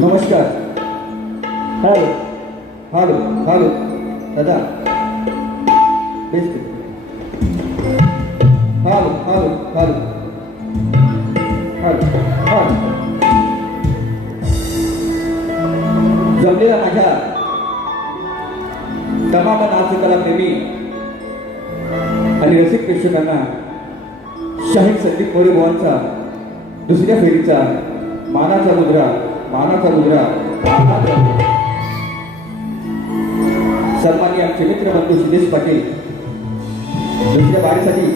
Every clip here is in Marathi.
नमस्कार. हॅलो हॅलो हॅलो दादा best. Hello hello hello hello hello. जमलेला माझ्या तमाम नाचकला प्रेमी आणि रसिक प्रेक्षकांना शाहीर संदीप मोरे बुवांचा दुसऱ्या फेरीचा मानाचा मुद्रा मानाचा मुद्रा मानाचा मुद्रा. सन्माननीय आमचे मित्र बंधू शिदेश पाटील दुसऱ्या बारीसाठी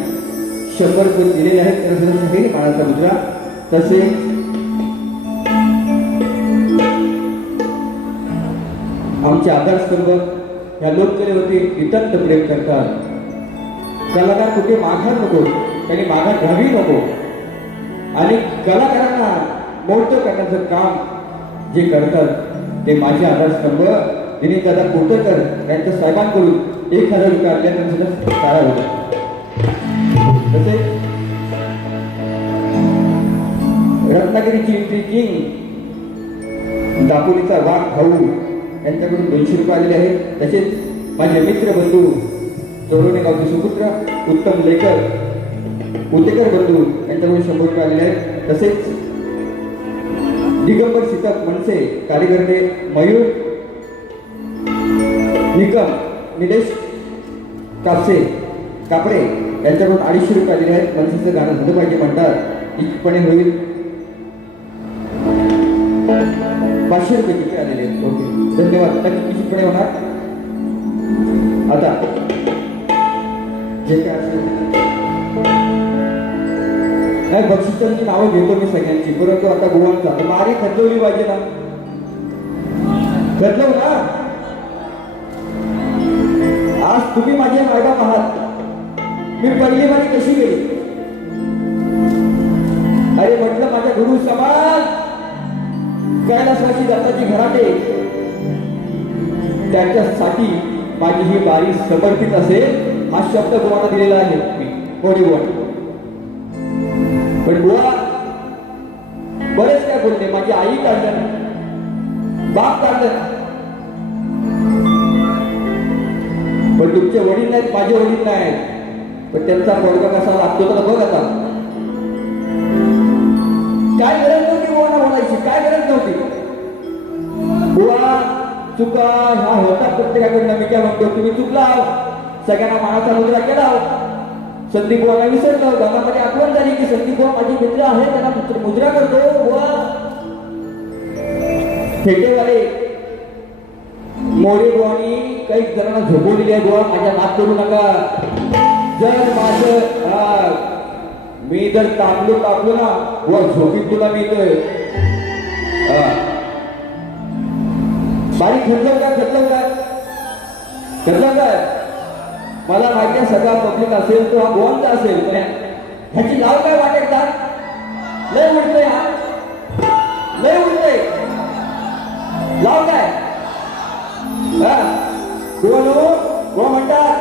100 रुपये दिलेले आहेत. हे मानाचा मुद्रा. तसेच आमचे आधारस्तंभ या लोककलेवरती नितांत प्रेम करतात. कलाकार कुठे माघार नको, त्यांनी माघार घ्यावी नको आणि कलाकारांना मोठं करण्याचं काम जे करतात ते माझे आधारस्तंभ दिनेश दादा कोटकर यांच्या साहेबांकडून 1000 रुपये आपल्याला सारा होता. तसेच रत्नागिरीची एंट्री किंग दापोलीचा वाघ भाऊ यांच्याकडून 200 रुपये आलेले आहेत. तसेच माझे मित्र बंधू चोरोणे गावचे सुपुत्र उत्तम लेकर उतेकर बंधू यांच्याकडून 100 रुपये आलेले आहेत. तसेच दिगंबर सीताप मनसे कार्यकर्ते मयूर निकम निलेश कापडे यांच्याकडून 250 रुपये आलेले आहेत. मनसेचं गाणं झालं पाहिजे म्हणतात. निश्चितपणे होईल. 500 रुपये किती आलेले आहेत. ओके धन्यवाद. नक्की निश्चितपणे होणार. आता जे काय असेल नाही बक्षिसांची नावं घेतो मी सगळ्यांची, परंतु आता गोवांचा मारी खतवली पाहिजे ना. खतलव ना. आज तुम्ही माझे मॅडम आहात. मी पहिली बारी कशी गेली. अरे म्हटलं माझ्या गुरु समाज कैलासवासी दत्ताजी घराटे त्यांच्यासाठी माझी ही बारी समर्पित असेल हा शब्द गोवाला दिलेला आहे मी मोरे गोवा. पण गोवा बरेच काय बोलते. माझी आई काढलं बाप काढलं पण तुमचे वडील नाहीत माझे वडील नाहीत. पण त्यांचा पोरगा कसा लागतो तर बघ. आता काय गरज नव्हती गोवाला बोलायची. काय गरज नव्हती. गोवा चुका ह्या होता प्रत्येकाकडनं. मी काय म्हणतो तुम्ही चुकला सगळ्यांना मानाचा मुद्रा केला. संदीप बुवाला विसरलो. गावामध्ये आठवण झाली की संदीप बुवा माझे मित्र आहे त्यांना मुद्रा करतो. बुवा फेटेवाले मोरे बुवानी काही जणांना झोपवलेली आहे. बुवा माझ्या नाद करू नका. जर माझं मी जर तापलो ना बुवा झोपीत तुला मिळतोय. बारी खेळलं काय मला माहिती आहे. सगळा पब्लिक असेल तो हा गोवांचा असेल. ह्याची लाव काय वाटेल का. लय उडतोय हा लय उडतोय. लाव काय गोवा म्हणतात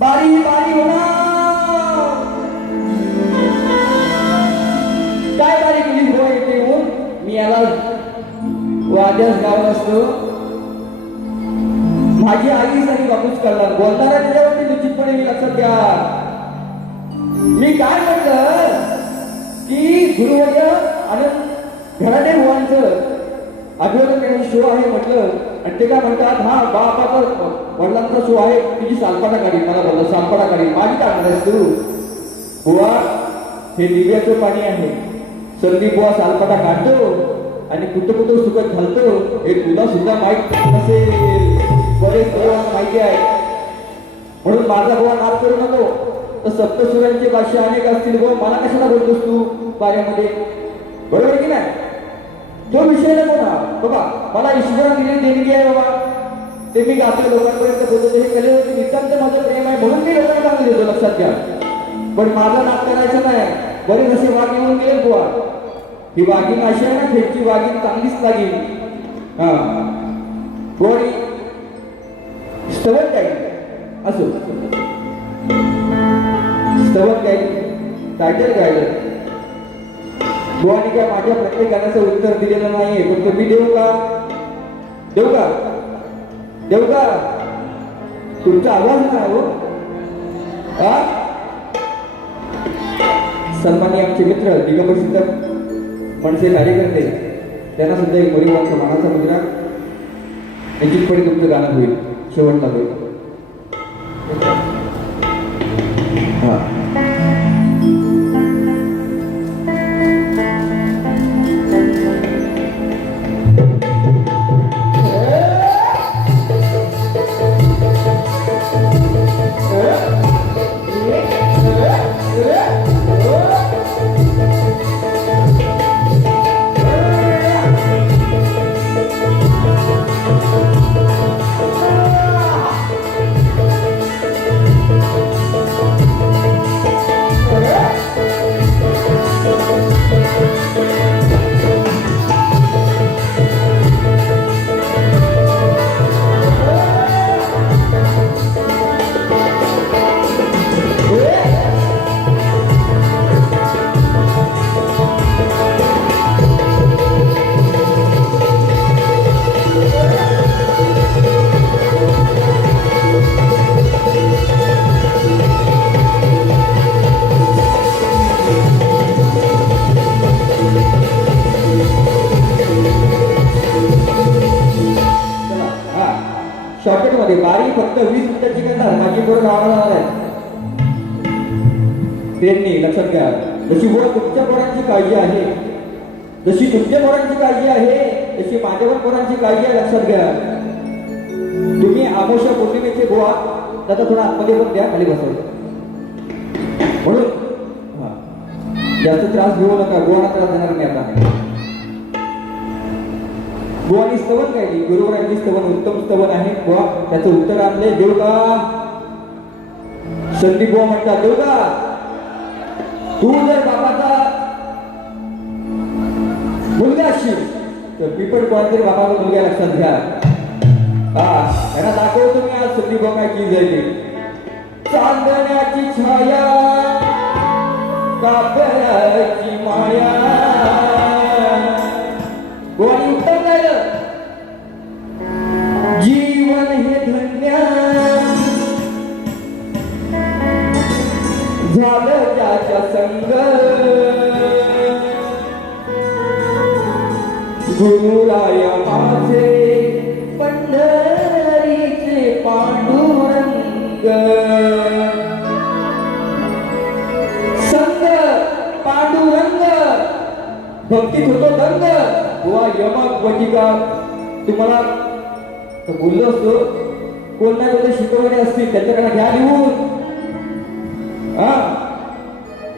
बारी बारी होणार. काय बारी केली गोवा येते येऊन. मी याला वाद्यास गाव नसतो. माझी आईच आणि बापूच करणार. बोलणारा त्याच्यावरती निश्चितपणे मी लक्षात घ्या. मी काय म्हटलं की गुरुवर्य आणि घराणे बुवांचं अभिवादन करण्याचा शो आहे म्हटलं. आणि ते काय म्हणतात हा बापाचा वडिलांचा शो आहे. तिची सालपाटा काढी. मला बोललं सालपाटा काढी. माझी काढणार आहेस तू. बुवा हे दिव्याचं पाणी आहे. संदीप बुवा सालपाटा काढतो आणि कुठं सुकत घालतो हे तुला सुद्धा माहित नसेल. बरेच गोवांना माहिती आहे. म्हणून माझा गोवा नाद करू नको. तर सप्तसुरांची भाषा अनेक असतील. गोवा मला कशाला बोलतोस तू बाऱ्यामध्ये. बरोबर की नाही. तो विषय नको ना. बघा मला ईश्वराने दिलेली देणगी आहे बाबा. ते मी गाते लोकांपर्यंत बोलतो. हे कलेवरती नितांत माझं प्रेम आहे म्हणून मी लोकांना सांगू देतो. लक्षात घ्या. पण माझा नाद करायचा नाही. बरेच असे वाघ येऊन गेले बुवा. ही वाघीण अशी आहे ना खेळची वाघीण चांगलीच लागेल. हा गोडी स्तवन काय असो स्तवन टायटल गायलं. बुवानी काय माझ्या प्रत्येक गाण्याचं उत्तर दिलेलं नाहीये, पण मी देऊ का? देऊ का? देऊ का? तुमचा आवाज नाही हो. सन्माननीय आमचे मित्र दिगंबर सिद्ध मनसे कार्यकर्ते, त्यांना सुद्धा एक परिवारचा मानाचा मुद्रा निश्चितपणे तुमचं गाणं होईल, शेवटला होईल. हा शॉर्टकटमध्ये बारी फक्त 20 मिनिटाची करणार. माझी पोरं गावाला जाणार आहे. त्यांनी लक्षात घ्या, जशी बुवा तुमच्या पोरांची काळजी आहे, जशी तुमच्या पोरांची काळजी आहे, तशी माझ्या पोरांची काळजी आहे. लक्षात घ्या. तुम्ही आमोशा पौर्णिमेचे बुवा त्याचा थोडा आतमध्ये पण द्या, खाली बसवलं म्हणून जास्त त्रास घेऊ नका. बुवांना त्रास देणार नाही. आता बुवानी स्तवन गायली, गुरुवरांची स्तवन उत्तम स्तवन आहे. बुवा त्याचं उत्तर आणलंय. देऊ का? संदीप बुवा म्हणतात, देऊ का? तू जर बाबाचा मुलगा असशील तर मी पण कोणतरी बाबाचा मुलगा. लक्षात घ्या. त्यांना दाखवतो मी आज संदीप बुवा काय चीज आहे. चांदण्याची छाया, कापडाची माया. बुवानी उत्तम गायलं. जीवन हे धन्य झालं त्याच्या संग, गुरुराय माझे पंढरीचे पांडुरंग. संग पांडुरंग भक्तीत होतो दंग. बुवा यमक वटिका तुम्हाला बोललो असतो. कोण नाही बोलले शिकवणे असतील त्यांच्याकडे घ्या लिहून.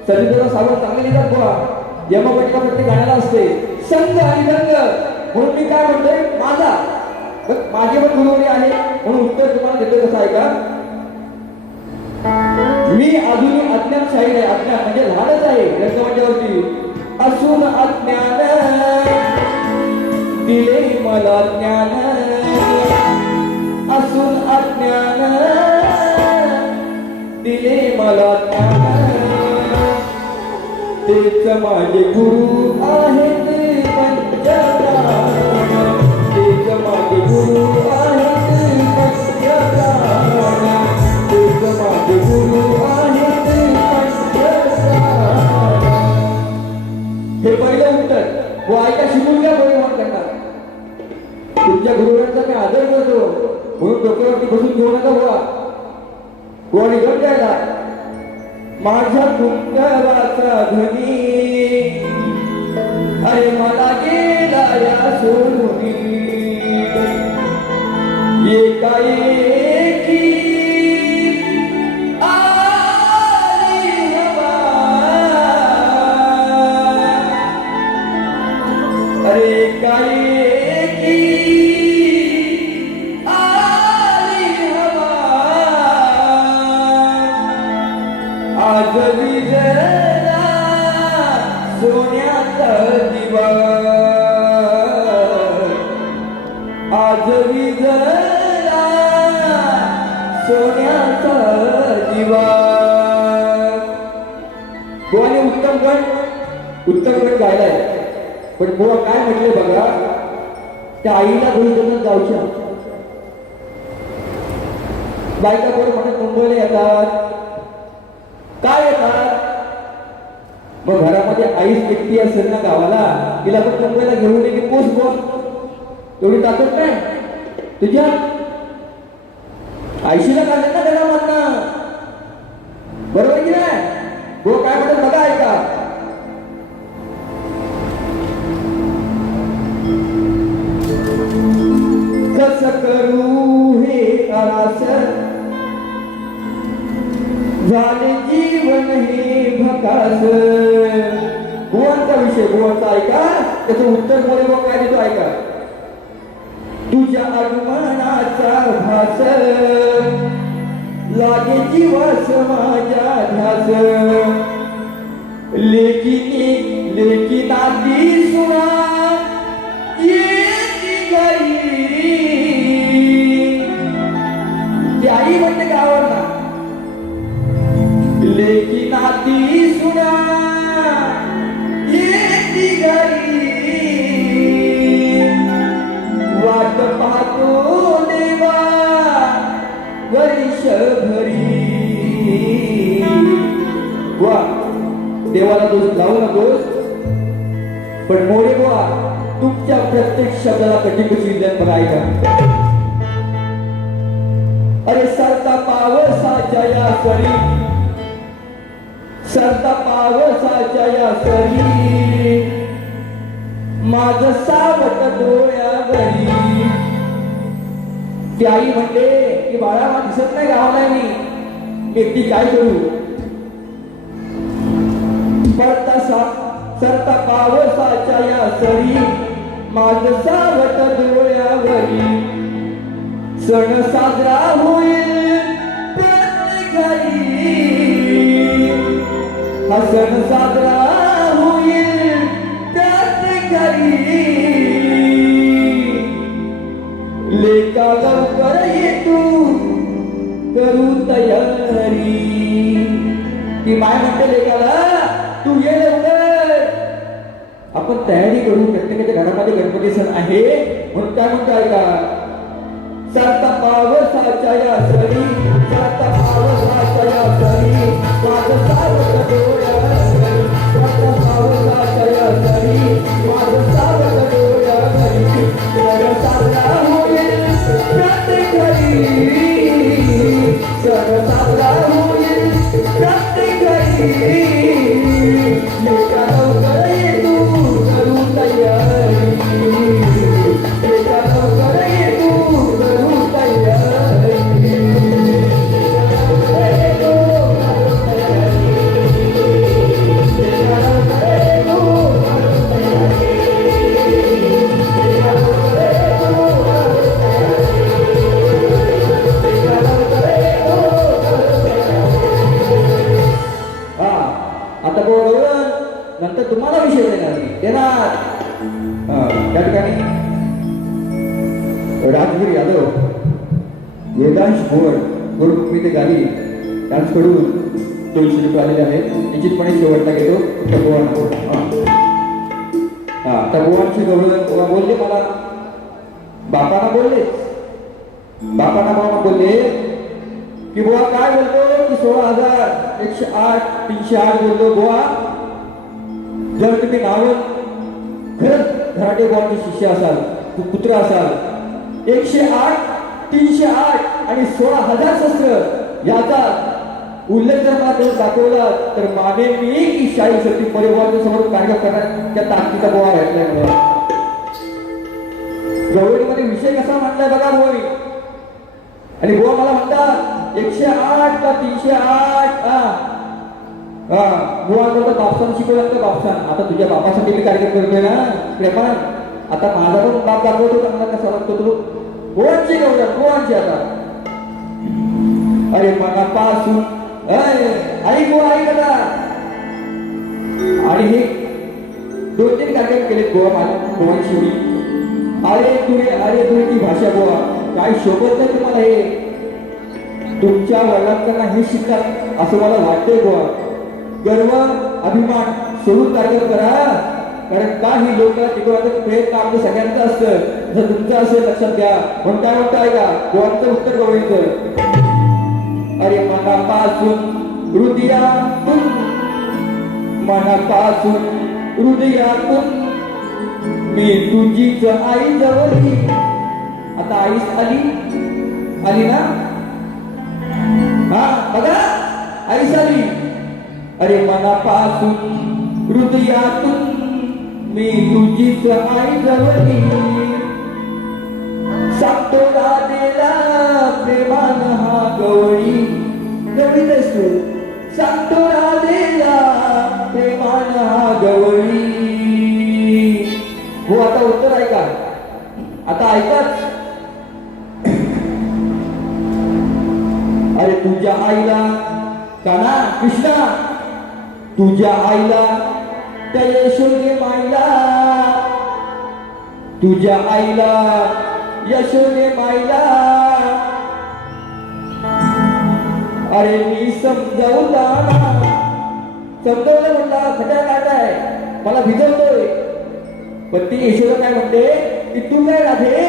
संगीताचा सावध चांगले लिहितात बुवा. यमक वटिका प्रत्येक गाण्याला असते. संग आणि दंग. म्हणून मी काय म्हणतोय, माझे पण गुरुवरी आहे म्हणून उत्तर तुम्हाला देतोय. कसं आहे का, मी अजूनही अज्ञान शाहीर आहे. अज्ञान म्हणजे लहानच आहे रंगमंचावरती असून अज्ञान दिले मला ज्ञान. असून अज्ञान दिले मला ज्ञान. तेच माझे गुरु आहेत पंचप्राण. तेच माझे गुरु आहेत पंचप्राण. तेच माझे गुरु आहेत पंचप्राण. हे पहिलं उत्तर. वो ऐका शिकून घ्या. परिवहन करणार तुमच्या गुरुवांचा मी आदर करतो म्हणून डोक्यावरती बसून घेऊ नका. बुवा बुवाने गप द्यायला. माझ्या कुंडवाचा धनी अरे मला गेला या सोडून. एकाएकी आली हवा. अरे एकाएकी आली हवा. आज विजला सोन्याचा दिवा. आज विजला सोन्याचा दिवा. बुवाने उत्तम गण गायलाय, पण बुवा काय म्हटले बघा, त्या आईला घरी देतात गावच्या. बायका बरं म्हणत मुंबईला येतात, काय येतात, मग घरामध्ये आईच एकटी असेल ना गावाला, तिला पण मुंबईला घेऊन ये की पोच बोल, एवढी ताकद नाही तुझ्या आईशीला काढलं ना त्याला म्हणणं, बरोबर की नाही. हो काय म्हणतात बघा, ऐका. कसं करू हे आस, झाले जीवन हे भकास. बुवांचा विषय, बुवांचा ऐका, त्याचं उत्तर बोले बुवा काय देतो ऐका. तुझ्या आगमनाचा भास, लागे जीवास माझ्या ध्यास. लेकी नाती सुना येती घरी. ती आई म्हणते गावावर ना, लेकी नाती सुना येती घरी. वाट पाहतो देवा वर्षभरी. वा देवाला दोष लावू नकोस, पण मोरे बुवा तुमच्या प्रत्येक शब्दाला कठीण कशी बघायला. अरे सरता पावसाच्या या सरी, सरता पावसाच्या या सरी, माझं सावट डोळ्यावरी. ती आई म्हणते की बाळा मला दिसत नाही गावाला, मी एकटी काय करू. सरता पावसाच्या या सरी, माझं सावट डोळ्यावरी. सण साजरा होईल प्रत्येक घरी, हा सण साजरा होईल प्रत्येक घरी. लेका लवकर ये तू करू तयारी. ती माय म्हणते लेकाला तू ये लवकर, आपण तयारी करू. प्रत्येकाच्या घरामध्ये गणपती सण आहे म्हणून काय म्हणतो ऐका. सरता पावसाच्या या सरी, सरता पावसाच्या या सरी, माझं सावट डोळ्यावरी. सरता पावसाच्या या सरी, माझं सावट डोळ्यावरी. सण साजरा होईल प्रत्येक घरी, सण साजरा होईल प्रत्येक घरी. लेका लवकर ये तू करू तयारी, लेका लवकर ये तू करू तयारी. आता बरोबर नंतर तुम्हाला विषय देणार. त्या ठिकाणी राजवीर यादव, वेदांश भोर गुरुकृपी ते गाली त्यांच्याकडून 200 रुपये आलेले आहेत. निश्चितपणे शेवटला घेतो त्या बुवांची गौरव बोलले मला. बापांना बोलले की बुवा काय बोलतो की 16,108 308 बोलतो. बुवा जर तुम्ही नावं खरंच घराटे बुवांचे शिष्य असाल, तू पुत्र असाल, 108 308 आणि 16,000 शस्त्र याचा उल्लेख जर मला देऊन दाखवला तर माने मी की शाही सती परिवाराच्या समोर कार्यक्रम करण्यात त्या ताकदीचा बुवा भेटलाय मला. गवळीमध्ये विषय कसा म्हटलाय बघा भाऊ. आणि बुवा मला म्हणतात 108 का 308. बुवा बोलतो बापसान शिकवलं का बापसान. आता तुझ्या बापासाठी मी कार्यक्रम करतोय ना प्रेमान. आता माझा पण बाप दाखवतो चांगला कसा लागतो तो. बुवांची गौरव बुवांची. आता अरे मनापासून आई बुवा आई कदा. आणि हे 2-3 कार्यक्रम केले बुवा माझ्या बुवांशी. अरे तुरे ती भाषा बुवा काय शोभत नाही तुम्हाला. हे तुमच्या वडिलांकडनं हे शिकतात असं मला वाटतंय बुवा. गर्व अभिमान सोडून कार्य करा, कारण काही लोक टिकवण्याचा प्रयत्न आपलं सगळ्यांचं असतं, जर तुमचं असेल लक्षात घ्या. म्हणून काय म्हणतं ऐका, बुवांचं उत्तर बघायचं. अरे मनापासून हृदयातून, मनापासून हृदयातून मी तुझीच आई जवळी. आता आईच आली ना, हा बघा आईच आली. अरे मनापासून हृदयातून मी तुझीच आई जवळी. सांगतो राधेला प्रेमानं हा गवळी. गवळीच असतो. सांगतो राधेला प्रेमानं हा गवळी. हो आता उत्तर ऐका, आता ऐकाच. अरे तुझ्या आईला काना कृष्णा, तुझ्या आईला त्या यशोदे माईला, तुझ्या आईला यशोदे माईला. अरे मी समजावताना, समजावलं म्हणला खट्या काटाय मला भिजवतोय, पण ती यशोदा काय म्हणते की तू काय राधे,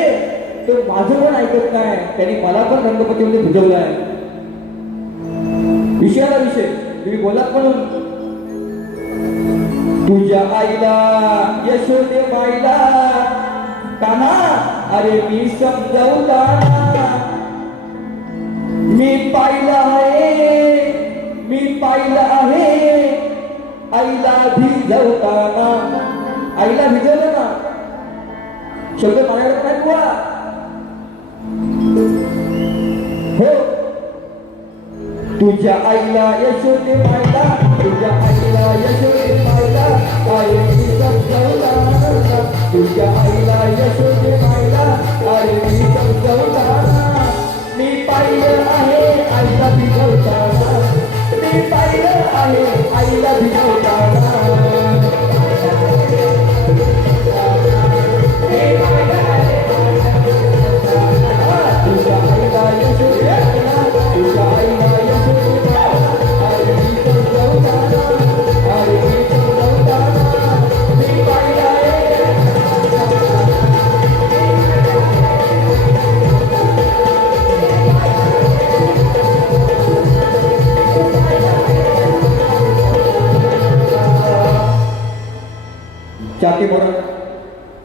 तो माझं पण ऐकत नाही, त्यांनी मला पण रंगपतीमध्ये भिजवलाय. विषयाला विषय तुम्ही बोलात म्हणून. तुझ्या आईला यशोदे माईला काना, अरे मी समजावताना मी पाहिलं आहे, मी पाहिलं आहे आईला भिजवताना. आईला भिजवलं ना, शब्द मायाला काय बुवा. हो तुझ्या आईला यशोदे माईला, तुझ्या आईला यशोदे माईला, अरे मी समजावताना. तुझ्या आईला यशोदे माईला, अरे मी समजावताना. मी पाहिलं आहे आईला भिजवताना, मी पाहिलं आहे आईला भिजवताना. तुझ्या आईला यशोदे माईला, तुझ्या आईला यशोदे माईला, अरे मी समजावताना, अरे मी समजावताना. मी पाहिलं आहे.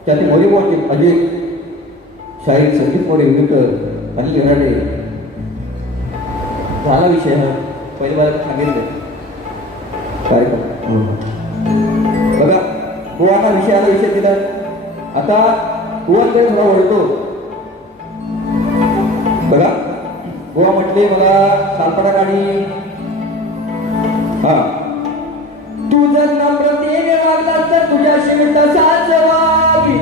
त्याचे मोरे बोलते अजय शाहीर संगीत मोरे विनुकर आणि लिहाडे. झाला विषय हा पहिले मला सांगितलं कार्यक्रम. बघा गोवाना विषयाला विषय दिला. आता गोवाकडे थोडा वळतो. बघा गोवा म्हटले बघा सालपडा गाणी. हा तू जर नम्रतेने वागला तर तुझ्याशी मी तसाच वागी.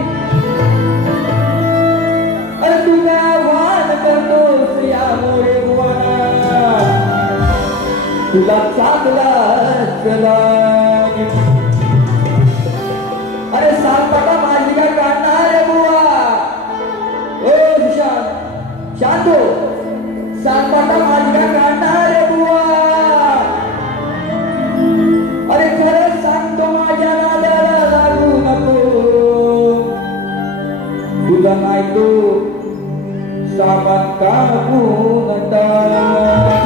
अरे तू काय वाद करतोस यामुळे बुवाना, तुला चांगलाच लागी. अरे सालपाटा माझी काय काढणार रे बुवा. ओ सुशांत शांत हो. सालपाटा माझी काय काढणार रे बुवा. अरे खरंच सांगतो माझ्या नादाला लागू नको. तुला नाही तो सामान कापून टाक.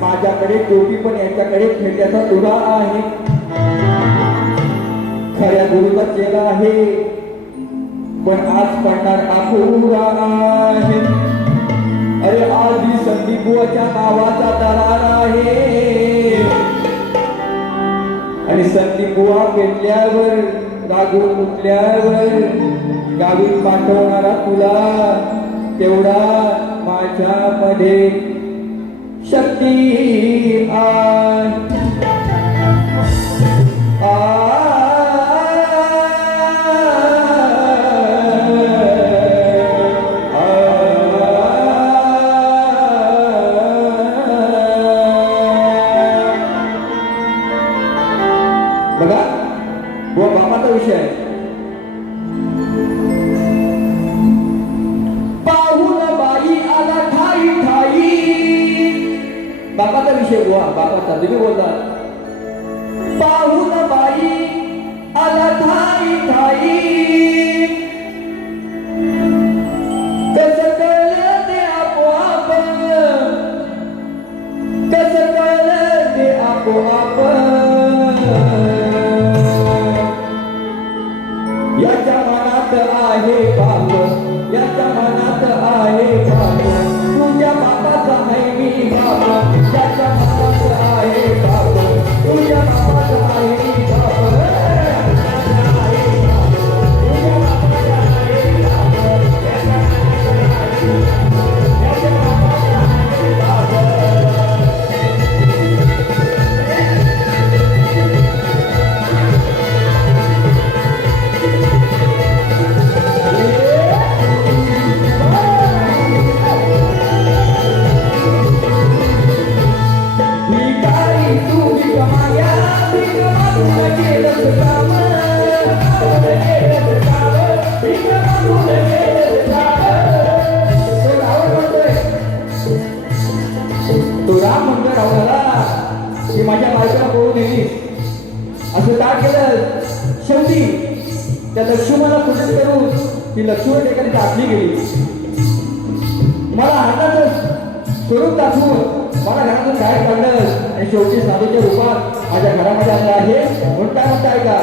माझ्याकडे टोपी पण यांच्याकडे फेट्याचा तुरा आहे. खऱ्या गुरुचा चेला आहे पण आज पडणार अपुरा आहे. अरे आधी संदीप बुवाच्या नावाचा दरार आहे. आणि संदीप बुवा पेटल्यावर रागून उठल्यावर गावी पाठवणारा तुला तेवढा माझ्यामध्ये शक्ती आहे. बघा वो बापाचा विषय आहे. पाहून बाई आला ठाई बापाचा विषय बुवा, बापाचा तुम्ही बोलता. पाहून बाई आला ठाई ठाई, कसं कळलं ते आपोआप, कसं कळलं ते आपोआप. याच्या मनात आहे बाप, याच्या मनात आहे बाप, तुझ्या बापाचा आहे मी बाप. याच्या मनात आहे बाप, तुझ्या बापाचा आहे मी बाप. तो राम म्हणतो रावणाला की माझ्या बायकोला पळून नेलीस, असं का केलं. शेवटी त्या लक्ष्मणाला कुठे करून ती लक्ष्मण ठिकाणी टाकली गेली. मला हाताचं स्वरूप दाखवून मला घरातून बाहेर काढलं आणि शेवटी साधूच्या रूपात माझ्या घरामध्ये आलं आहे. म्हणून काय म्हणताय का,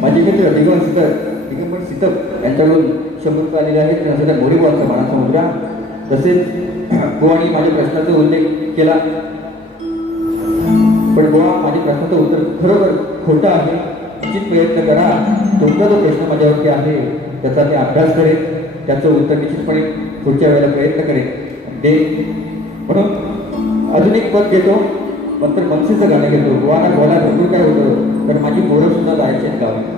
माझे मित्र दिगंबर सीतप यांच्याकडून 100 रुपये आलेले आहेत. त्यांना गोडी बोलचा मानाचा मुद्रा. तसेच बुवानी माझ्या प्रश्नाचा उल्लेख केला, पण बुवा माझ्या प्रश्नाचं उत्तर खरोखर खोटं आहे. निश्चित प्रयत्न करा. तुमचा जो प्रश्न माझ्यावरती आहे त्याचा मी अभ्यास करेन, त्याचं उत्तर निश्चितपणे पुढच्या वेळेला प्रयत्न करेन देईन. म्हणून अजून एक पद घेतो, नंतर मनसेचं गाणं घेतो. बुवाना बोला भरपूर काय होतं, तर माझी पोरं सुद्धा जायचे आहेत गावात.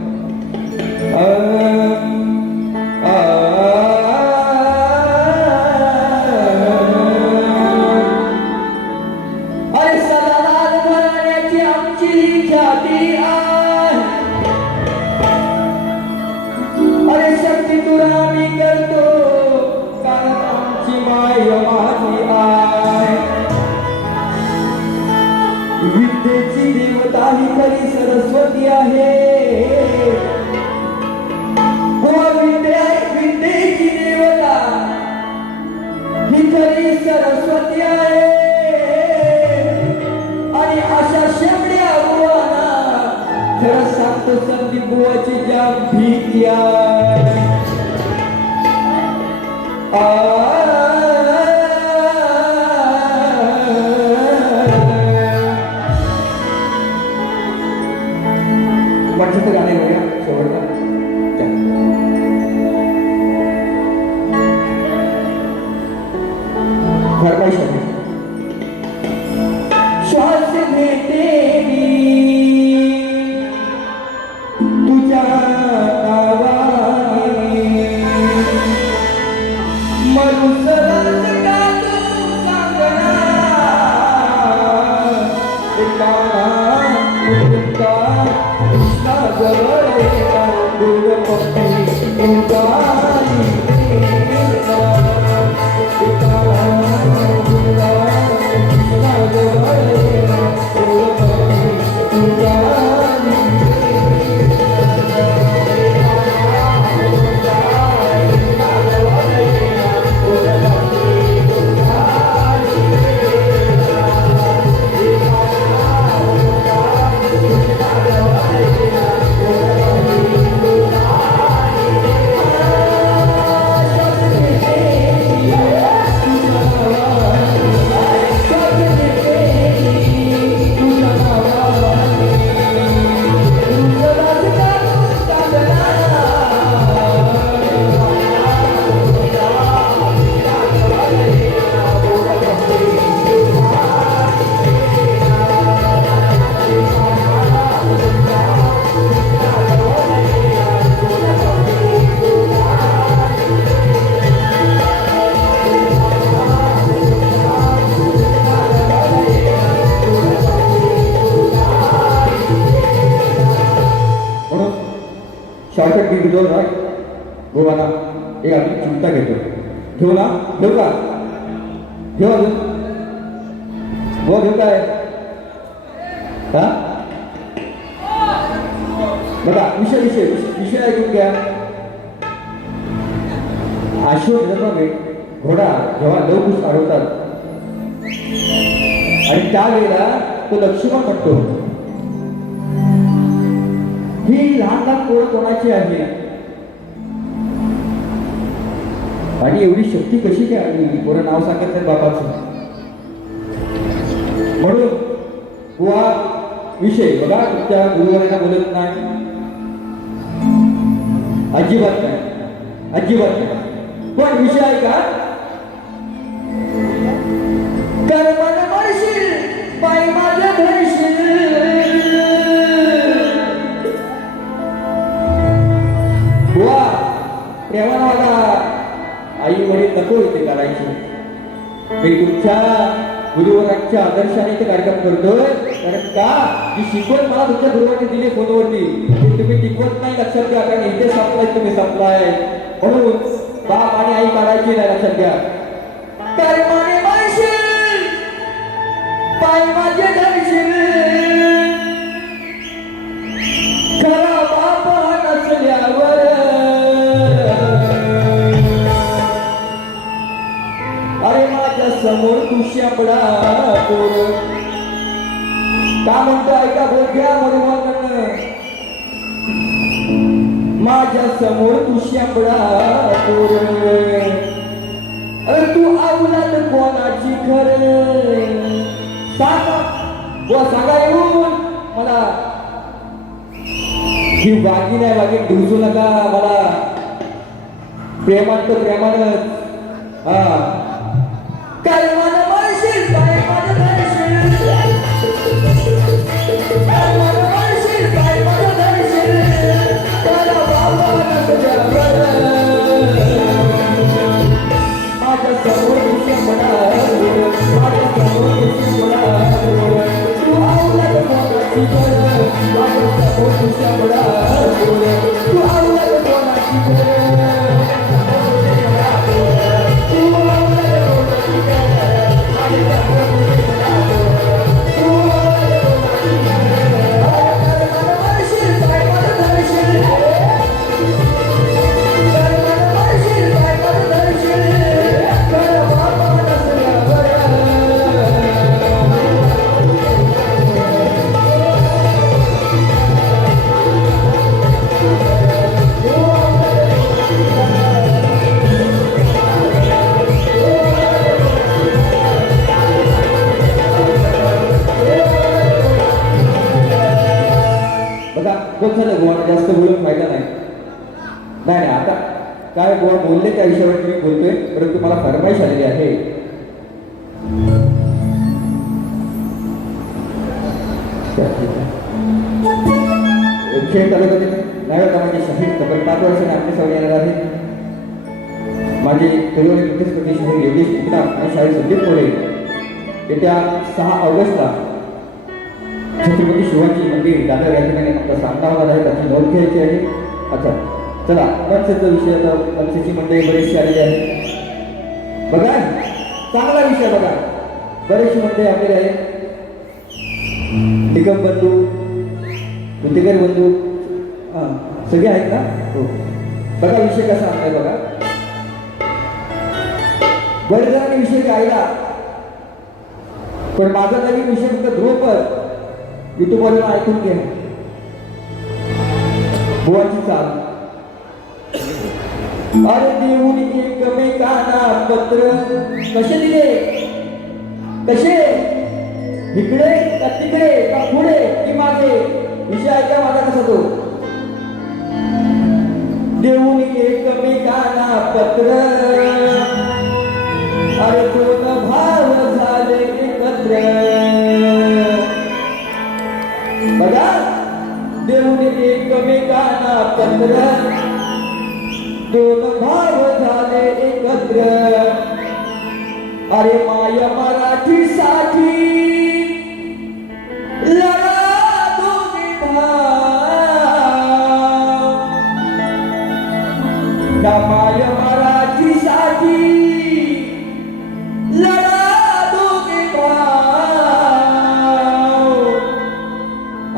अरे सदालाल घराण्याची आमची ख्याती आहे, अरे शक्ती तुला आम्ही करतो कारण आमची माय माझी आहे. विद्येची देवता ही खरी सरस्वती आहे. विद्येची देवता ही खरी सरस्वती आहे. आणि अशा शेवड्या बुवाना खरं सांगतो संदीप बुवाची जाम भीती आहे. मनसेचं गाणे बघूया शेवटला. श्वास घेते तुझ्या नावाने, मरुसरात का तू सांगणार शॉर्टकट की घेतो ना गोवाला एक आम्ही चिंता घेतो घेऊ ना घेऊ का घेऊ अजून हो घेऊ काय हा बघा विषय विषय विषय ऐकून घ्या अश्वमेध घोडा जेव्हा लवकुश अडवतात आणि त्यावेळेला तो लक्ष्मण म्हणतो ही लहान लहान पोरं कोणाची आहे आणि एवढी शक्ती कशी काय आली पोरं नाव सांगत नाही बापाचं म्हणून बुवा विषय बघा तुमच्या गुरुवारांना बोलत नाही अजिबात नाही अजिबात नाही पण विषय आहे का कर्मन म्हणशील पाय माझ्या धरशील बुवा प्रेमानं मला आई वडील नको इथे करायची मी तुमच्या गुरुवरांच्या आदर्शाने ते कार्यक्रम करतोय कारण का जी शिकवण मला तुमच्या गुरुवांनी दिली फोनवरती ती तुम्ही टिकवत नाही लक्षात घ्या कारण इथे संपलाय तुम्ही संपलाय म्हणून बाप आणि आई काढायची नाही लक्षात घ्या कर्माने म्हणशील पाय माझे धरशील खरा बाप नसल्यावर अरे माझ्या समोर तू शाबडा पोर का म्हणतो ऐका बोल घ्या मधुमाकडनं माझ्या समोर तू शाबडा पोर अरे तू औलाद कोणाची खरे सांग व सांगा येऊन मला ही वागी नाही वागी ढुसू नका मला प्रेमान तर प्रेमानच हा कर्मन म्हणशील पाय माझं धरशील कर्मन म्हणशील पाय माझं धरशील त्याला बाबा नसल्यावर माझ्या समोर तुझ्या मनावर माझ्या समोर तुझ्या मनावर तू औलाद कोणाची घर माझ्या समोर तुझ्या मनावर तू औलाद कोणाची घर जास्त बोलून फायदा नाही नाही आता काय गोवा बोलले त्या विषयावर मी बोलतोय परंतु मला फरमाईश आलेली आहे खेळ तालुक्यातील नायकामाचे शहीद तब्बल 5 वर्षांनी आपल्या समोर येणार आहे माझे तरुण विद्यार्थी शहीद योगेश गुप्ता आणि शाहीर संदीप कोळे येत्या 6 ऑगस्टला छत्रपती शिवाजी मंदिर दादर या ठिकाणी आपला सामना होणार आहे, त्याची नोंद घ्यायची आहे. अच्छा चला, मनसेचा विषय आता मनसेची मंडळी बरेचशी आलेली आहे. बघा चांगला विषय बघा, बरेचशी मंडळी आलेली आहे. निकम बंधू, कृतिकर बंधू सगळे आहेत ना? हो. बघा विषय कसा आहे बघा. बरेच जणांनी विषय गायला, पण माझा नवीन विषय फक्त ध्रुवपद युट्यूबवरून ऐकून घ्या. बुवाची चाल. अरे देऊन एकमेकांना पत्र कसे दिले, कसे इकडे का तिकडे का पुढे की मागे, विषय ऐका माझा कसा तो. देऊन एकमेकांना पत्र, अरे दोन भाव झाले एकत्र. बघा देऊन एकमेकांना पत्र, दोन भाव झाले एकत्र. अरे माय मराठीसाठी लढा दोन्ही भाव, या माय मराठीसाठी लढा दोन्ही भाव.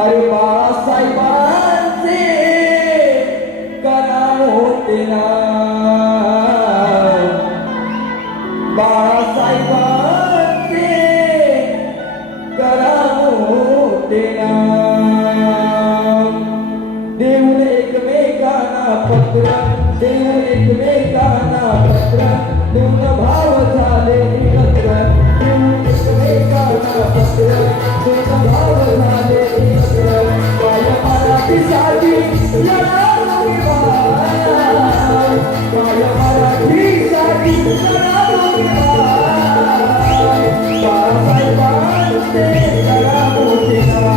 अरे बाळासाहेबांचे करा मोठे नाव, बाळासाहेबांचे करा मोठे नाव. देऊन एकमेकांना पत्र, देऊन एकमेकांना पत्र, दोन भाव झाले एकत्र. देऊन एकमेकांना पत्र, दोन भाव झाले एकत्र. माय मराठीसाठी लढा दोन्ही भाव, माय मराठीसाठी लढा दोन्ही भाव. बाळासाहेबांचे करा मोठे नाव,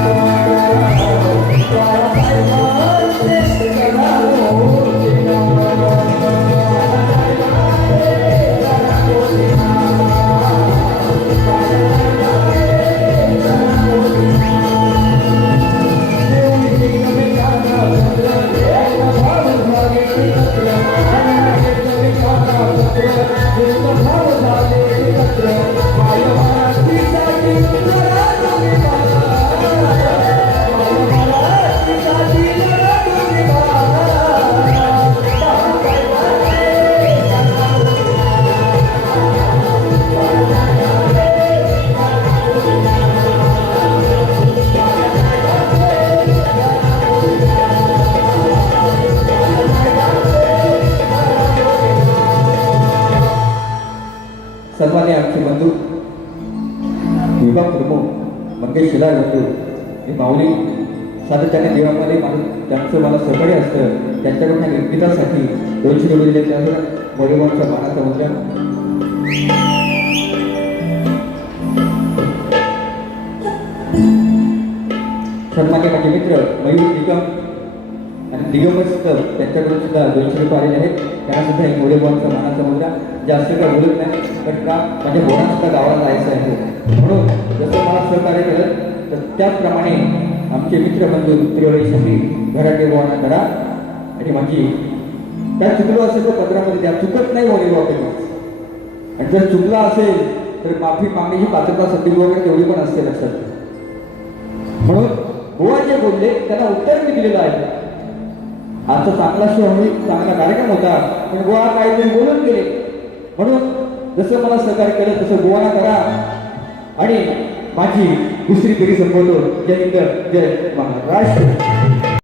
बाळासाहेबांचे करा मोठे नाव. सन्मान्य आमचे बंधू विभाग प्रमुख मंगेश शिलार बंधू हे माऊली सातत्याने देवामध्ये त्यांचं मला सहकार्य असतं, त्यांच्याकडून गीतासाठी 200 रुपये दिले. त्यावर मोरेगावचा मानाचा मुद्दा. सन्मान्य माझे मित्र मयूर निगम आणि दिगंबर त्यांच्याकडून सुद्धा 200 रुपये आलेले आहेत. त्यांना सुद्धा एक मोरेगावचा मानाचा मुद्दा. जास्त काय बोलत नाही, पण का माझ्या बोला सुद्धा गावाला जायचं आहे, म्हणून जसं मला सहकार्य केलं तर त्याचप्रमाणे आमचे मित्रबंधू त्रिवेळीसाठी घराटे बोवाना करा. आणि माझी त्या चुकलो असेल तर पत्रामध्ये द्या, चुकत नाही मोरेगाव कधी. आणि जर चुकला असेल तर माफी मागण्याची पात्रता सध्या वगैरे तेवढी पण असते लक्षात. म्हणून बुवा जे बोलले त्यांना उत्तर मी दिलेलं आहे. आजचा चांगला शो होईल, चांगला कार्यक्रम होता, पण बुवा काहीतरी बोलून गेले. म्हणून जसं मला सहकार्य केलं तसं बुवाना करा. आणि माझी दुसरी पिढी संपवतो. जय हिंद, जय महाराष्ट्र.